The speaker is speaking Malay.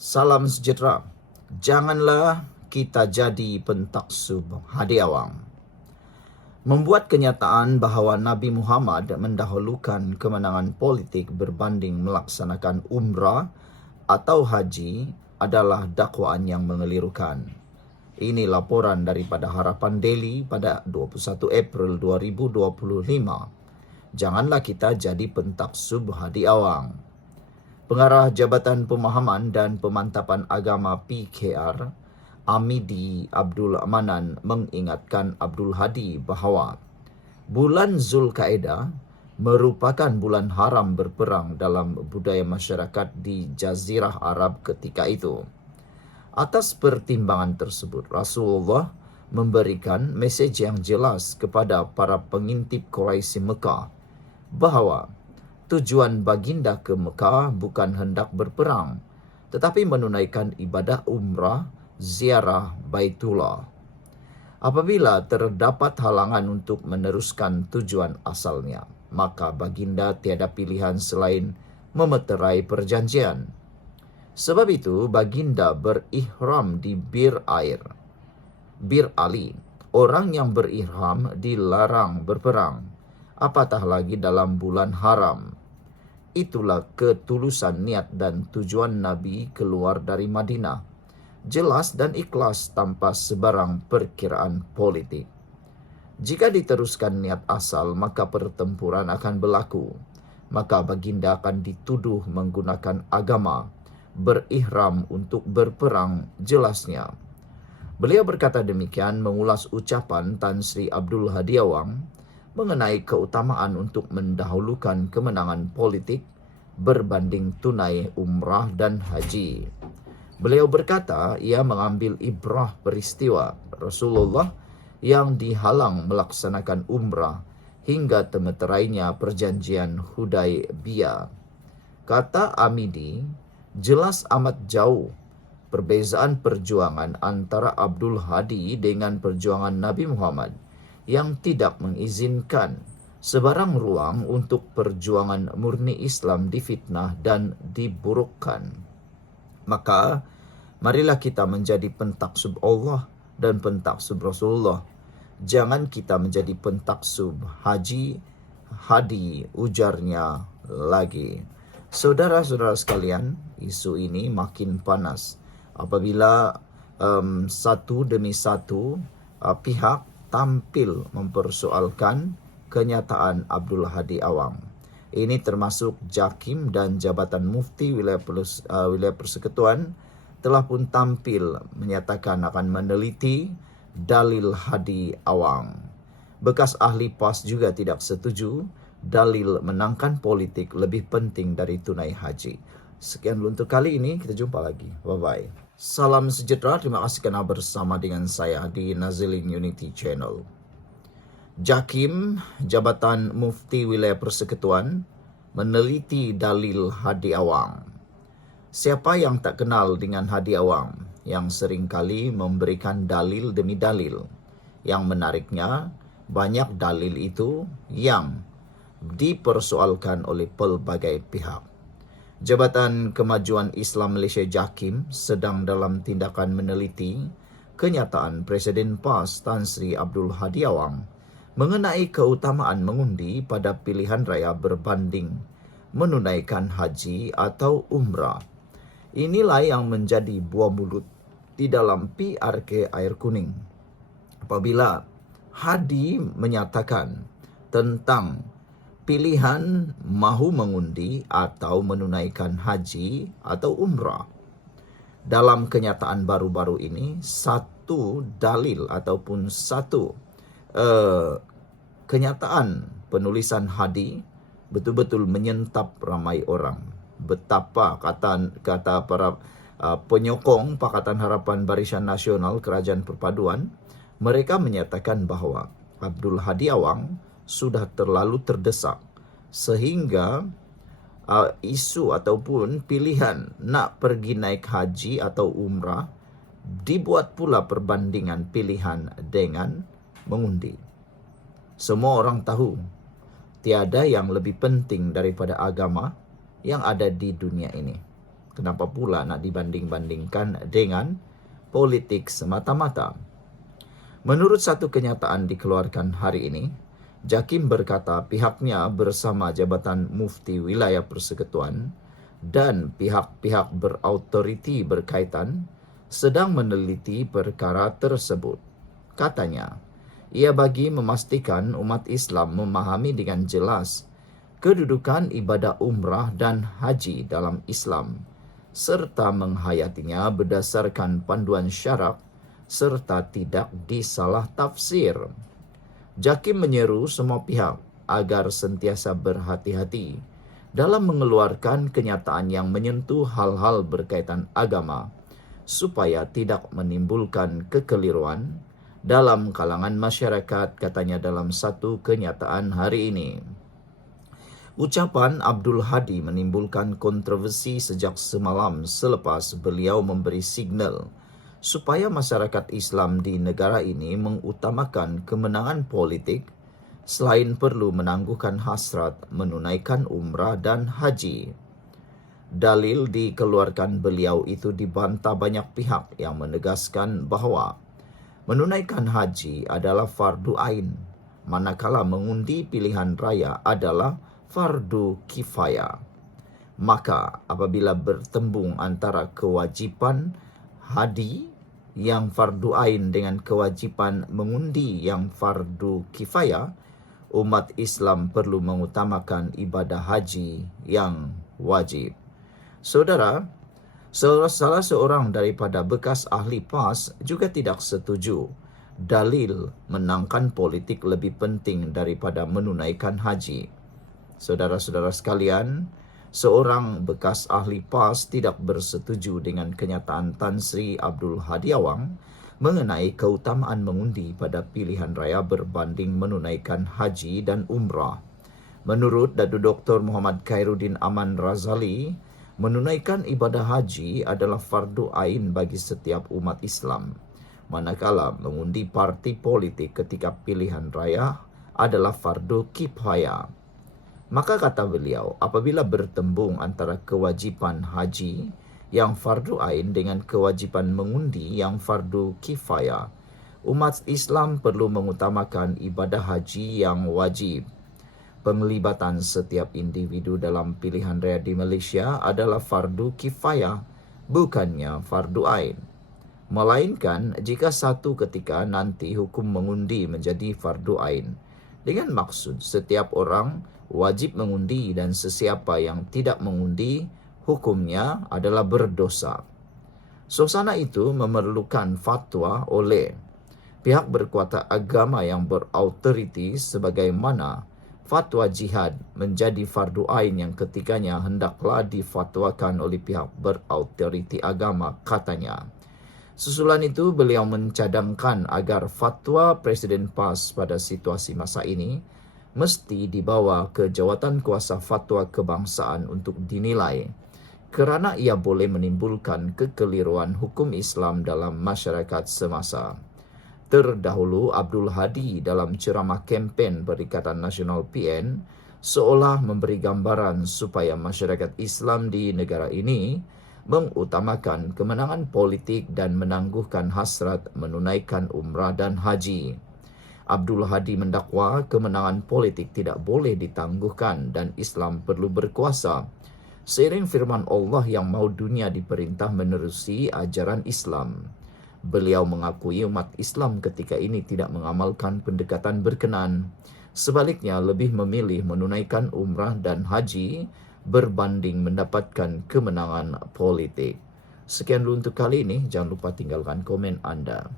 Salam sejahtera. Janganlah kita jadi pentaksub hadi awam. Membuat kenyataan bahawa Nabi Muhammad mendahulukan kemenangan politik berbanding melaksanakan umrah atau haji adalah dakwaan yang mengelirukan. Ini laporan daripada Harapan Daily pada 21 April 2025. Janganlah kita jadi pentaksub hadi awam. Pengarah Jabatan Pemahaman dan Pemantapan Agama PKR, Amidi Abdul Manan mengingatkan Abdul Hadi bahawa bulan Zulkaedah merupakan bulan haram berperang dalam budaya masyarakat di Jazirah Arab ketika itu. Atas pertimbangan tersebut, Rasulullah memberikan mesej yang jelas kepada para pengintip Quraisy Mekah bahawa tujuan baginda ke Mekah bukan hendak berperang, tetapi menunaikan ibadah umrah, ziarah Baitullah. Apabila terdapat halangan untuk meneruskan tujuan asalnya, maka baginda tiada pilihan selain memeterai perjanjian. Sebab itu, baginda berihram di Bir Ali. Orang yang berihram dilarang berperang, apatah lagi dalam bulan haram. Itulah ketulusan niat dan tujuan Nabi keluar dari Madinah. Jelas dan ikhlas tanpa sebarang perkiraan politik. Jika diteruskan niat asal, maka pertempuran akan berlaku. Maka baginda akan dituduh menggunakan agama, berihram untuk berperang, jelasnya. Beliau berkata demikian mengulas ucapan Tan Sri Abdul Hadi Awang mengenai keutamaan untuk mendahulukan kemenangan politik berbanding tunai umrah dan haji. Beliau berkata ia mengambil ibrah peristiwa Rasulullah yang dihalang melaksanakan umrah hingga temeterainya perjanjian Hudaybiyah. Kata Amidi, jelas amat jauh perbezaan perjuangan antara Abdul Hadi dengan perjuangan Nabi Muhammad yang tidak mengizinkan sebarang ruang untuk perjuangan murni Islam difitnah dan diburukkan. Maka, marilah kita menjadi pentaksub Allah dan pentaksub Rasulullah. Jangan kita menjadi pentaksub hadi, ujarnya lagi. Saudara-saudara sekalian, isu ini makin panas apabila satu demi satu pihak tampil mempersoalkan kenyataan Abdul Hadi Awang. Ini termasuk JAKIM dan Jabatan Mufti Wilayah Persekutuan telah pun tampil menyatakan akan meneliti dalil Hadi Awang. Bekas ahli PAS juga tidak setuju dalil menangkan politik lebih penting dari tunai haji. Sekian dulu untuk kali ini, kita jumpa lagi. Bye-bye. Salam sejahtera, terima kasih kerana bersama dengan saya di Nazilin Unity Channel. JAKIM, Jabatan Mufti Wilayah Persekutuan, meneliti dalil Hadi Awang. Siapa yang tak kenal dengan Hadi Awang yang seringkali memberikan dalil demi dalil? Yang menariknya, banyak dalil itu yang dipersoalkan oleh pelbagai pihak. Jabatan Kemajuan Islam Malaysia JAKIM sedang dalam tindakan meneliti kenyataan Presiden PAS Tan Sri Abdul Hadi Awang mengenai keutamaan mengundi pada pilihan raya berbanding menunaikan haji atau umrah. Inilah yang menjadi buah mulut di dalam PRK Air Kuning. Apabila Hadi menyatakan tentang pilihan mahu mengundi atau menunaikan haji atau umrah. Dalam kenyataan baru-baru ini, satu dalil ataupun satu kenyataan penulisan Hadi betul-betul menyentap ramai orang. Betapa kata para penyokong Pakatan Harapan Barisan Nasional Kerajaan Perpaduan, mereka menyatakan bahawa Abdul Hadi Awang sudah terlalu terdesak sehingga isu ataupun pilihan nak pergi naik haji atau umrah dibuat pula perbandingan pilihan dengan mengundi. Semua orang tahu tiada yang lebih penting daripada agama yang ada di dunia ini. Kenapa pula nak dibanding-bandingkan dengan politik semata-mata? Menurut satu kenyataan dikeluarkan hari ini, Jakim berkata pihaknya bersama Jabatan Mufti Wilayah Persekutuan dan pihak-pihak berautoriti berkaitan sedang meneliti perkara tersebut. Katanya, ia bagi memastikan umat Islam memahami dengan jelas kedudukan ibadah umrah dan haji dalam Islam, serta menghayatinya berdasarkan panduan syarak serta tidak disalah tafsir. Jakim menyeru semua pihak agar sentiasa berhati-hati dalam mengeluarkan kenyataan yang menyentuh hal-hal berkaitan agama supaya tidak menimbulkan kekeliruan dalam kalangan masyarakat, katanya dalam satu kenyataan hari ini. Ucapan Abdul Hadi menimbulkan kontroversi sejak semalam selepas beliau memberi signal supaya masyarakat Islam di negara ini mengutamakan kemenangan politik selain perlu menangguhkan hasrat menunaikan umrah dan haji. Dalil dikeluarkan beliau itu dibantah banyak pihak yang menegaskan bahawa menunaikan haji adalah fardu ain, manakala mengundi pilihan raya adalah fardu kifayah. Maka apabila bertembung antara kewajipan haji yang fardu ain dengan kewajipan mengundi yang fardu kifayah, umat Islam perlu mengutamakan ibadah haji yang wajib. Saudara, salah seorang daripada bekas ahli PAS juga tidak setuju dalil menangkan politik lebih penting daripada menunaikan haji. Saudara-saudara sekalian, seorang bekas ahli PAS tidak bersetuju dengan kenyataan Tan Sri Abdul Hadi Awang mengenai keutamaan mengundi pada pilihan raya berbanding menunaikan haji dan umrah. Menurut Datuk Dr. Muhammad Khairuddin Aman Razali, menunaikan ibadah haji adalah fardu ain bagi setiap umat Islam, manakala mengundi parti politik ketika pilihan raya adalah fardu kifayah. Maka kata beliau, apabila bertembung antara kewajipan haji yang fardu ain dengan kewajipan mengundi yang fardu kifayah, umat Islam perlu mengutamakan ibadah haji yang wajib. Penglibatan setiap individu dalam pilihan raya di Malaysia adalah fardu kifayah, bukannya fardu ain. Melainkan jika satu ketika nanti hukum mengundi menjadi fardu ain, dengan maksud setiap orang wajib mengundi dan sesiapa yang tidak mengundi hukumnya adalah berdosa. Suasana itu memerlukan fatwa oleh pihak berkuasa agama yang berautoriti, sebagaimana fatwa jihad menjadi fardu ain yang ketiganya hendaklah difatwakan oleh pihak berautoriti agama, katanya. Susulan itu, beliau mencadangkan agar fatwa Presiden PAS pada situasi masa ini mesti dibawa ke Jawatan Kuasa Fatwa Kebangsaan untuk dinilai, kerana ia boleh menimbulkan kekeliruan hukum Islam dalam masyarakat semasa. Terdahulu, Abdul Hadi dalam ceramah kempen Perikatan Nasional PN seolah memberi gambaran supaya masyarakat Islam di negara ini mengutamakan kemenangan politik dan menangguhkan hasrat menunaikan umrah dan haji. Abdul Hadi mendakwa kemenangan politik tidak boleh ditangguhkan dan Islam perlu berkuasa. Seiring firman Allah yang mahu dunia diperintah menerusi ajaran Islam. Beliau mengakui umat Islam ketika ini tidak mengamalkan pendekatan berkenan. Sebaliknya lebih memilih menunaikan umrah dan haji berbanding mendapatkan kemenangan politik. Sekian dulu untuk kali ini. Jangan lupa tinggalkan komen anda.